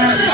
Yeah.